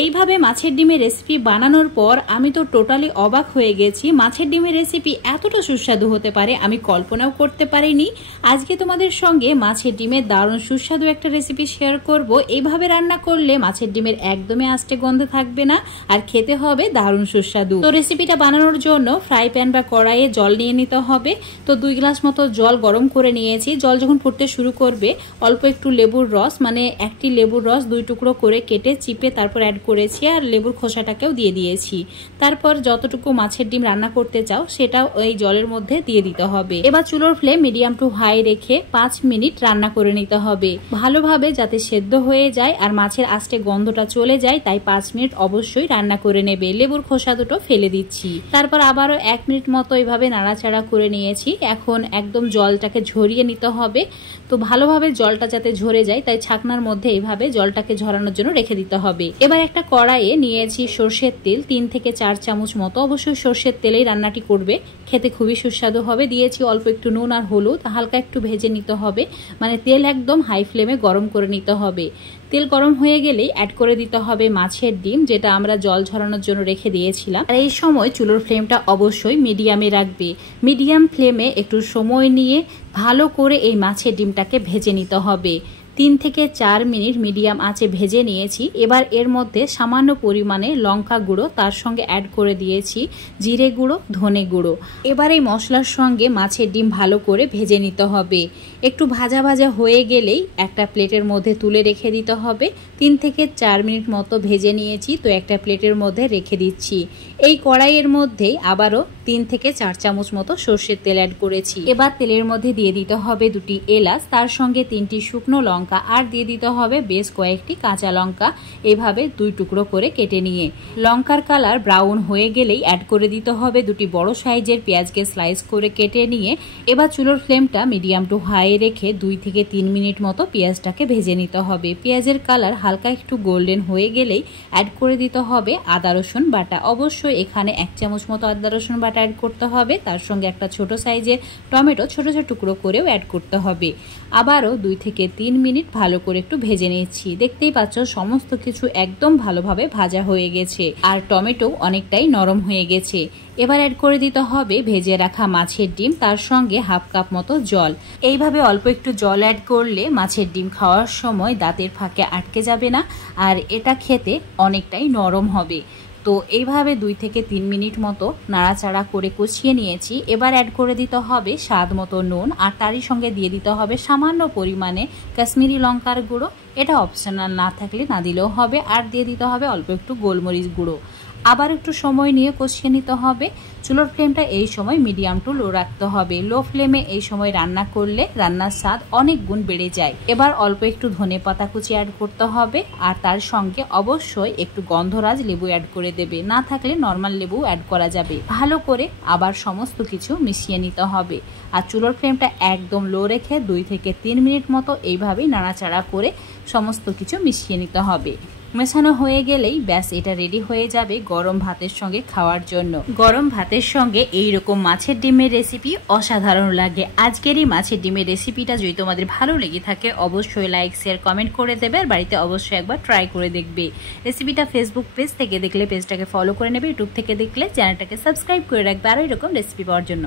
এইভাবে মাছের ডিমের রেসিপি বানানোর পর আমি তো টোটালি অবাক হয়ে গেছি। মাছের ডিমের রেসিপি এতটা সুস্বাদু হতে পারে আমি কল্পনাও করতে পারিনি। আজকে তোমাদের সঙ্গে মাছের ডিমের দারুণ সুস্বাদু একটা রেসিপি শেয়ার করব। এইভাবে রান্না করলে মাছের ডিমের একদমই আস্তে গন্ধ থাকবে না, আর খেতে হবে দারুণ সুস্বাদু। তো রেসিপিটা বানানোর জন্য ফ্রাই প্যান বা কড়াইয়ে জল নিয়ে নিতে হবে। তো 2 গ্লাস মতো জল গরম করে নিয়েছি। জল যখন ফুটতে শুরু করবে অল্প একটু লেবুর রস, মানে একটি লেবুর রস 2 টুকরো করে কেটে চিপে তারপর অ্যাড করেছি, আর লেবুর খোসাটাকেও দিয়ে দিয়েছি। তারপর যতটুকু মাছের ডিম রান্না করতে চাও সেটাও এই জলের মধ্যে দিয়ে দিতে হবে। এবার চুলোর ফ্লেম মিডিয়াম টু হাই রেখে 5 মিনিট রান্না করে নিতে হবে, ভালোভাবে যাতে সেদ্ধ হয়ে যায় আর মাছের আস্তে গন্ধটা চলে যায়। তাই 5 মিনিট অবশ্যই রান্না করে নেবে। লেবুর খোসা দুটো ফেলে দিচ্ছি। তারপর আবারও 1 মিনিট মতো এইভাবে নাড়াচাড়া করে নিয়েছি। এখন একদম জলটাকে ঝরিয়ে নিতে হবে। তো ভালোভাবে জলটা যাতে ঝরে যায় তাই ছাকনার মধ্যে এইভাবে জলটাকে ঝরানোর জন্য রেখে দিতে হবে। এবার একটা কড়াইয়ে নিয়েছি সর্ষের তেল 3 থেকে 4 চামচ মতো। অবশ্যই সর্ষের তেলেই রান্নাটি করবে, খেতে খুবই সুস্বাদু হবে। দিয়েছি অল্প একটু নুন আর হলুদ, হালকা একটু ভেজে নিতে হবে, মানে তেল একদম হাই ফ্লেমে গরম করে নিতে হবে। তেল গরম হয়ে গেলেই অ্যাড করে দিতে হবে মাছের ডিম, যেটা আমরা জল ঝরানোর জন্য রেখে দিয়েছিলাম। আর এই সময় চুলোর ফ্লেমটা অবশ্যই মিডিয়ামে রাখবে। মিডিয়াম ফ্লেমে একটু সময় নিয়ে ভালো করে এই মাছের ডিমটাকে ভেজে নিতে হবে। 3 থেকে 4 মিনিট মিডিয়াম আঁচে ভেজে নিয়েছি। এবার এর মধ্যে সামান্য পরিমাণে লঙ্কা গুঁড়ো, তার সঙ্গে অ্যাড করে দিয়েছি জিরে গুঁড়ো, ধনে গুঁড়ো। এবার এই মশলার সঙ্গে মাছের ডিম ভালো করে ভেজে নিতে হবে। একটু ভাজা ভাজা হয়ে গেলেই একটা প্লেটের মধ্যে তুলে রেখে দিতে হবে। 3 থেকে 4 মিনিট মতো ভেজে নিয়েছি, তো একটা প্লেটের মধ্যে রেখে দিচ্ছি। এই কড়াইয়ের মধ্যেই আবারও 3 থেকে 4 চামচ মতো সর্ষের তেল অ্যাড করেছি। এবার তেলের মধ্যে দিয়ে দিতে হবে 2টি এলাচ, তার সঙ্গে 3টি শুকনো লঙ্কা, আর দিয়ে দিতে হবে বেশ কয়েকটি কাঁচা লঙ্কা, এভাবে 2 টুকরো করে কেটে নিয়ে। লঙ্কার কালার ব্রাউন হয়ে গেলেই অ্যাড করে দিতে হবে 2টি বড় সাইজের পেঁয়াজকে স্লাইস করে কেটে নিয়ে। এবার চুলোর ফ্লেমটা মিডিয়াম টু হাই রেখে 2 থেকে 3 মিনিট মতো পেঁয়াজটাকে ভেজে নিতে হবে। পেঁয়াজের কালার হালকা একটু গোল্ডেন হয়ে গেলেই অ্যাড করে দিতে হবে আদা রসুন বাটা। অবশ্যই এখানে 1 চামচ মতো আদা রসুন বাটা অ্যাড করতে হবে। তার সঙ্গে একটা ছোট সাইজের টমেটো ছোট ছোট টুকরো করেও অ্যাড করতে হবে। আবারও 2 থেকে 3 মিনিট ভালো করে একটু ভেজে নিচ্ছি। দেখতেই পাচ্ছ সমস্ত কিছু একদম ভালোভাবে ভাজা হয়ে গেছে, আর টমেটো অনেকটাই নরম হয়ে গেছে। এবার অ্যাড করে দিতে হবে ভেজে রাখা মাছের ডিম, তার সঙ্গে হাফ কাপ মতো জল। এইভাবে অল্প একটু জল অ্যাড করলে মাছের ডিম খাওয়ার সময় দাঁতের ফাঁকে আটকে যাবে না, আর এটা খেতে অনেকটাই নরম হবে। তো এইভাবে 2 থেকে 3 মিনিট মতো নাড়াচাড়া করে কষিয়ে নিয়েছি। এবার অ্যাড করে দিতে হবে স্বাদ মতো নুন, আর তারই সঙ্গে দিয়ে দিতে হবে সামান্য পরিমাণে কাশ্মীরি লঙ্কার গুঁড়ো। এটা অপশনাল, না থাকলে না দিলেও হবে। আর দিয়ে দিতে হবে অল্প একটু গোলমরিচ গুঁড়ো। আবার একটু সময় নিয়ে কষিয়ে নিতে হবে। চুলোর ফ্লেমটা এই সময় মিডিয়াম টু লো রাখতে হবে। লো ফ্লেমে এই সময় রান্না করলে রান্নার স্বাদ অনেক গুণ বেড়ে যায়। এবার অল্প একটু ধনেপাতা কুচি অ্যাড করতে হবে, আর তার সঙ্গে অবশ্যই একটু গন্ধরাজ লেবু অ্যাড করে দেবে, না থাকলে নর্মাল লেবু অ্যাড করা যাবে। ভালো করে আবার সমস্ত কিছু মিশিয়ে নিতে হবে। আর চুলোর ফ্লেমটা একদম লো রেখে 2 থেকে 3 মিনিট মতো এইভাবেই নাড়াচাড়া করে সমস্ত কিছু মিশিয়ে নিতে হবে। মেশানো হয়ে গেলেই ব্যাস এটা রেডি হয়ে যাবে গরম ভাতের সঙ্গে খাওয়ার জন্য। গরম ভাতের সঙ্গে এইরকম মাছের ডিমের রেসিপি অসাধারণ লাগে। আজকের এই মাছের ডিমের রেসিপিটা যদি তোমাদের ভালো লেগে থাকে অবশ্যই লাইক শেয়ার কমেন্ট করে দেবে, আর বাড়িতে অবশ্যই একবার ট্রাই করে দেখবে। রেসিপিটা ফেসবুক পেজ থেকে দেখলে পেজটাকে ফলো করে নেবে, ইউটিউব থেকে দেখলে চ্যানেলটাকে সাবস্ক্রাইব করে রাখবে আরও এরকম রেসিপি পাওয়ার জন্য।